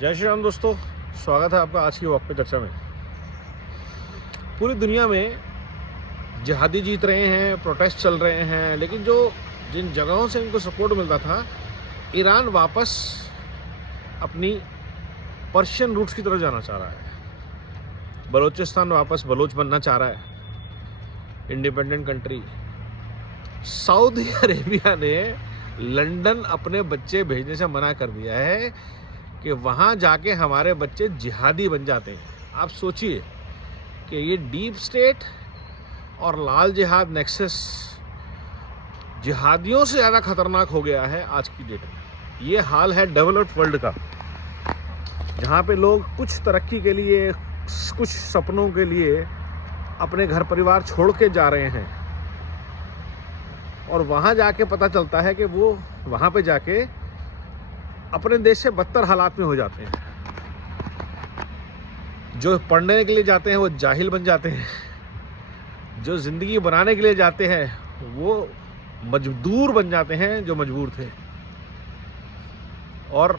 जय श्री राम दोस्तों, स्वागत है आपका आज की वॉक पे चर्चा में। पूरी दुनिया में जिहादी जीत रहे हैं, प्रोटेस्ट चल रहे हैं, लेकिन जिन जगहों से इनको सपोर्ट मिलता था, ईरान वापस अपनी पर्शियन रूट्स की तरफ जाना चाह रहा है। बलूचिस्तान वापस बलोच बनना चाह रहा है, इंडिपेंडेंट कंट्री। सऊदी अरेबिया ने लंदन अपने बच्चे भेजने से मना कर दिया है कि वहाँ जाके हमारे बच्चे जिहादी बन जाते हैं। आप सोचिए कि ये डीप स्टेट और लाल जिहाद नेक्सस जिहादियों से ज़्यादा खतरनाक हो गया है आज की डेट में। ये हाल है डेवलप्ड वर्ल्ड का, जहाँ पे लोग कुछ तरक्की के लिए, कुछ सपनों के लिए अपने घर परिवार छोड़ के जा रहे हैं, और वहाँ जाके पता चलता है कि वो वहाँ पे जाके अपने देश से बदतर हालात में हो जाते हैं। जो पढ़ने के लिए जाते हैं वो जाहिल बन जाते हैं, जो ज़िंदगी बनाने के लिए जाते हैं वो मजदूर बन जाते हैं जो मजबूर थे। और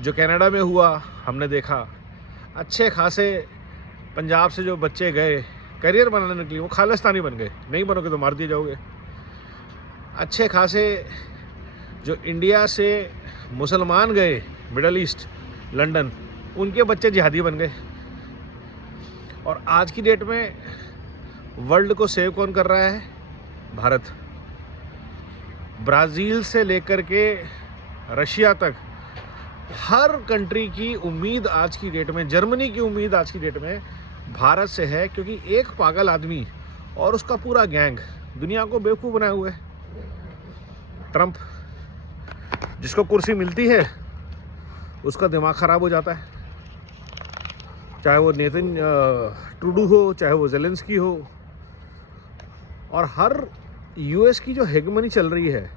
जो कनाडा में हुआ, हमने देखा अच्छे खासे पंजाब से जो बच्चे गए करियर बनाने के लिए, वो खालिस्तानी बन गए। नहीं बनोगे तो मार दिए जाओगे। अच्छे खासे जो इंडिया से मुसलमान गए मिडल ईस्ट, लंदन, उनके बच्चे जिहादी बन गए। और आज की डेट में वर्ल्ड को सेव कौन कर रहा है? भारत। ब्राज़ील से लेकर के रशिया तक हर कंट्री की उम्मीद आज की डेट में, जर्मनी की उम्मीद आज की डेट में भारत से है, क्योंकि एक पागल आदमी और उसका पूरा गैंग दुनिया को बेवकूफ़ बनाए हुए है। ट्रंप, जिसको कुर्सी मिलती है उसका दिमाग ख़राब हो जाता है, चाहे वो नेतन ट्रूडो हो, चाहे वो ज़ेलेंस्की हो। और हर यूएस की जो हेगमनी चल रही है,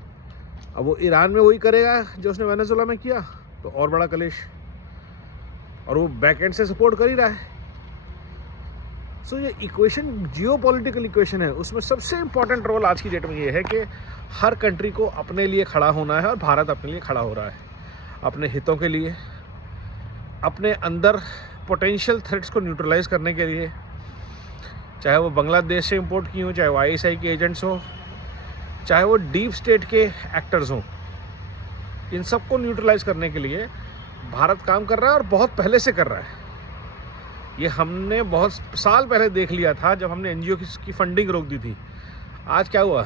अब वो ईरान में वही करेगा जो उसने वेनेजुएला में किया, तो और बड़ा कलेश। और वो बैक एंड से सपोर्ट कर ही रहा है। सो ये इक्वेशन जियोपॉलिटिकल इक्वेशन है, उसमें सबसे इम्पॉर्टेंट रोल आज की डेट में ये है कि हर कंट्री को अपने लिए खड़ा होना है, और भारत अपने लिए खड़ा हो रहा है, अपने हितों के लिए, अपने अंदर पोटेंशियल थ्रेट्स को न्यूट्रलाइज करने के लिए, चाहे वो बांग्लादेश से इंपोर्ट की हो, चाहे वो आईएसआई के एजेंट्स हो, चाहे वो डीप स्टेट के एक्टर्स हों, इन सबको न्यूट्रलाइज करने के लिए भारत काम कर रहा है, और बहुत पहले से कर रहा है। ये हमने बहुत साल पहले देख लिया था जब हमने एनजीओ की फंडिंग रोक दी थी। आज क्या हुआ?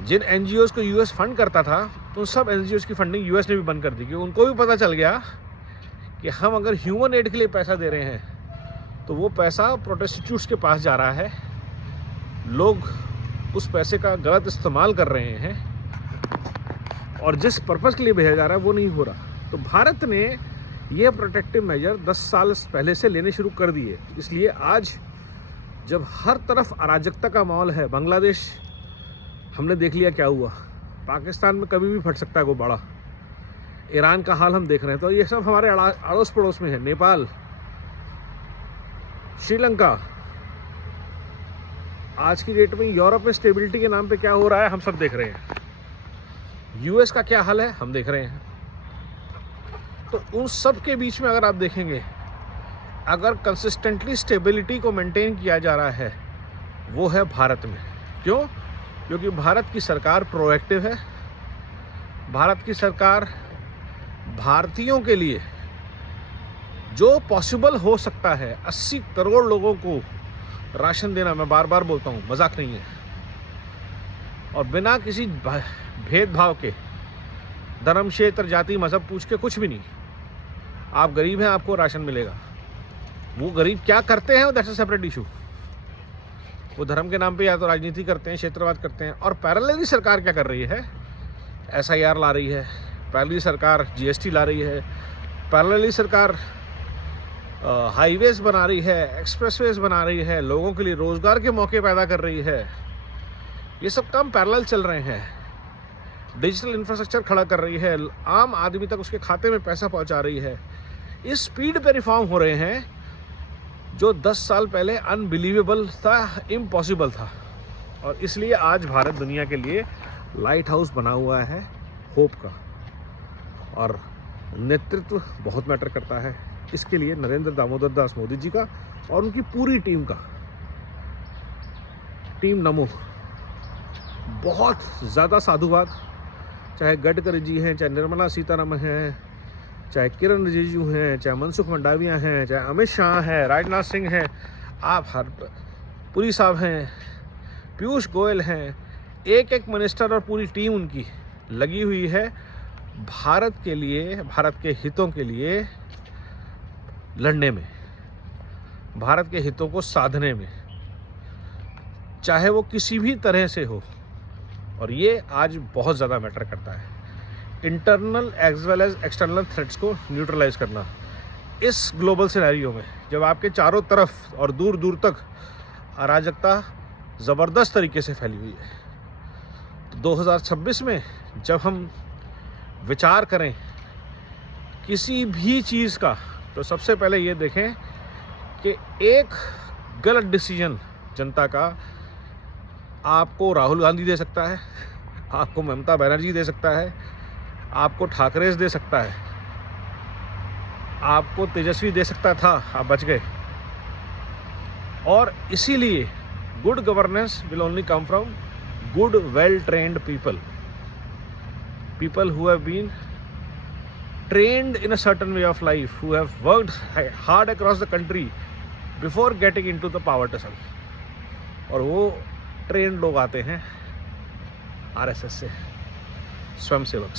जिन एनजीओज़ को यूएस फंड करता था, तो सब एनजीओज़ की फंडिंग यूएस ने भी बंद कर दी, क्योंकि उनको भी पता चल गया कि हम अगर ह्यूमन एड के लिए पैसा दे रहे हैं तो वो पैसा प्रोस्टिट्यूट्स के पास जा रहा है, लोग उस पैसे का गलत इस्तेमाल कर रहे हैं, और जिस पर्पज़ के लिए भेजा जा रहा है वो नहीं हो रहा। तो भारत ने ये प्रोटेक्टिव मेजर 10 साल पहले से लेने शुरू कर दिए। इसलिए आज जब हर तरफ अराजकता का माहौल है, बांग्लादेश हमने देख लिया क्या हुआ, पाकिस्तान में कभी भी फट सकता है वो बड़ा, ईरान का हाल हम देख रहे हैं, तो ये सब हमारे अड़ोस पड़ोस में है। नेपाल, श्रीलंका, आज की डेट में यूरोप में स्टेबिलिटी के नाम पे क्या हो रहा है हम सब देख रहे हैं। यूएस का क्या हाल है हम देख रहे हैं। तो उन सब के बीच में अगर आप देखेंगे, अगर कंसिस्टेंटली स्टेबिलिटी को मेंटेन किया जा रहा है वो है भारत में। क्यों? क्योंकि भारत की सरकार प्रोएक्टिव है। भारत की सरकार भारतीयों के लिए जो पॉसिबल हो सकता है, 80 करोड़ लोगों को राशन देना, मैं बार बार बोलता हूँ, मजाक नहीं है, और बिना किसी भेदभाव के, धर्म, क्षेत्र, जाति, मजहब पूछ के, कुछ भी नहीं। आप गरीब हैं, आपको राशन मिलेगा। वो गरीब क्या करते हैं दैट्स अ सेपरेट इशू। वो धर्म के नाम पे या तो राजनीति करते हैं, क्षेत्रवाद करते हैं। और पैरेलली सरकार क्या कर रही है? एसआईआर ला रही है, पैरेलली सरकार जीएसटी ला रही है, पैरेलली सरकार हाईवेज बना रही है, एक्सप्रेसवेज बना रही है, लोगों के लिए रोज़गार के मौके पैदा कर रही है। ये सब काम पैरेलल चल रहे हैं। डिजिटल इंफ्रास्ट्रक्चर खड़ा कर रही है, आम आदमी तक उसके खाते में पैसा पहुंचा रही है। इस स्पीड पे रिफॉर्म हो रहे हैं जो 10 साल पहले अनबिलीवेबल था, इम्पॉसिबल था। और इसलिए आज भारत दुनिया के लिए लाइट हाउस बना हुआ है होप का। और नेतृत्व बहुत मैटर करता है। इसके लिए नरेंद्र दामोदर दास मोदी जी का और उनकी पूरी टीम का, टीम नमो, बहुत ज़्यादा साधुवाद। चाहे गडकरी जी हैं, चाहे निर्मला सीतारमण हैं, चाहे किरण रिजिजू हैं, चाहे मनसुख मंडाविया हैं, चाहे अमित शाह हैं, राजनाथ सिंह हैं, आप हर पुरी साहब हैं, पीयूष गोयल हैं, एक एक मिनिस्टर और पूरी टीम उनकी लगी हुई है भारत के लिए, भारत के हितों के लिए लड़ने में, भारत के हितों को साधने में, चाहे वो किसी भी तरह से हो। और ये आज बहुत ज़्यादा मैटर करता है। Internal as well as external threats को न्यूट्रलाइज करना इस ग्लोबल सिनेरियो में, जब आपके चारों तरफ और दूर दूर तक अराजकता ज़बरदस्त तरीके से फैली हुई है। तो 2026 में जब हम विचार करें किसी भी चीज़ का, तो सबसे पहले ये देखें कि एक गलत डिसीजन जनता का आपको राहुल गांधी दे सकता है, आपको ममता बनर्जी दे सकता है, आपको ठाकरे दे सकता है, आपको तेजस्वी दे सकता था, आप बच गए। और इसीलिए good governance will only come from good well-trained people who have been trained in a certain way of life, who have worked hard across the country before getting into the power tussle। और वो trend लोग आते हैं RSS से, स्वयंसेवक,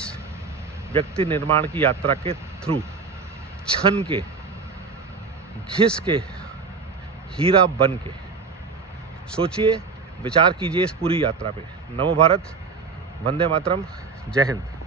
व्यक्ति निर्माण की यात्रा के थ्रू, छन के, घिस के, हीरा बन के। सोचिए, विचार कीजिए इस पूरी यात्रा पे। नमो भारत, वंदे मातरम, जय हिंद।